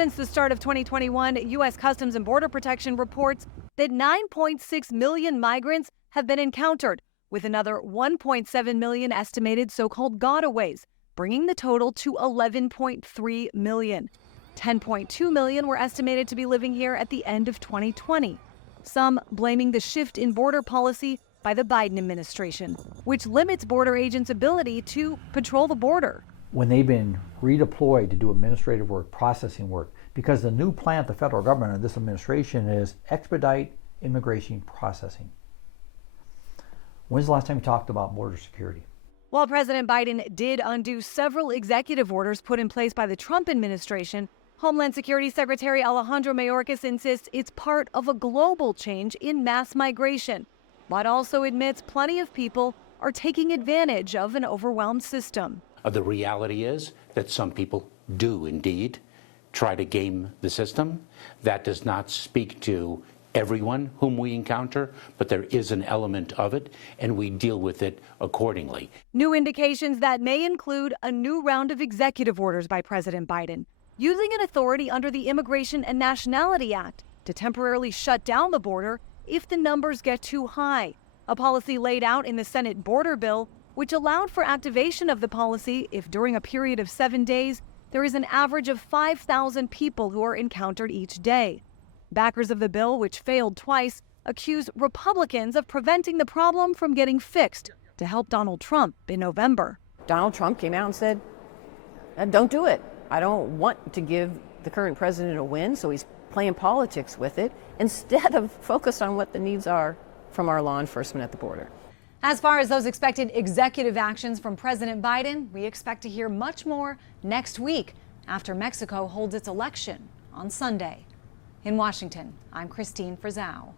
Since the start of 2021, U.S. Customs and Border Protection reports that 9.6 million migrants have been encountered, with another 1.7 million estimated so-called gotaways, bringing the total to 11.3 million. 10.2 million were estimated to be living here at the end of 2020. Some blaming the shift in border policy by the Biden administration, which limits border agents' ability to patrol the border. When they've been redeployed to do administrative work, processing work, because the new plan of the federal government and this administration is expedite immigration processing. When's the last time you talked about border security? While President Biden did undo several executive orders put in place by the Trump administration, Homeland Security Secretary Alejandro Mayorkas insists it's part of a global change in mass migration, but also admits plenty of people are taking advantage of an overwhelmed system. The reality is that some people do indeed try to game the system. That does not speak to everyone whom we encounter, but there is an element of it, and we deal with it accordingly. New indications that may include a new round of executive orders by President Biden, using an authority under the Immigration and Nationality Act to temporarily shut down the border if the numbers get too high. A policy laid out in the Senate border bill, which allowed for activation of the policy if during a period of 7 days, there is an average of 5,000 people who are encountered each day. Backers of the bill, which failed twice, accused Republicans of preventing the problem from getting fixed to help Donald Trump in November. Donald Trump came out and said, don't do it. I don't want to give the current president a win, so he's playing politics with it instead of focus on what the needs are from our law enforcement at the border. As far as those expected executive actions from President Biden, we expect to hear much more next week after Mexico holds its election on Sunday. In Washington, I'm Christine Frizzau.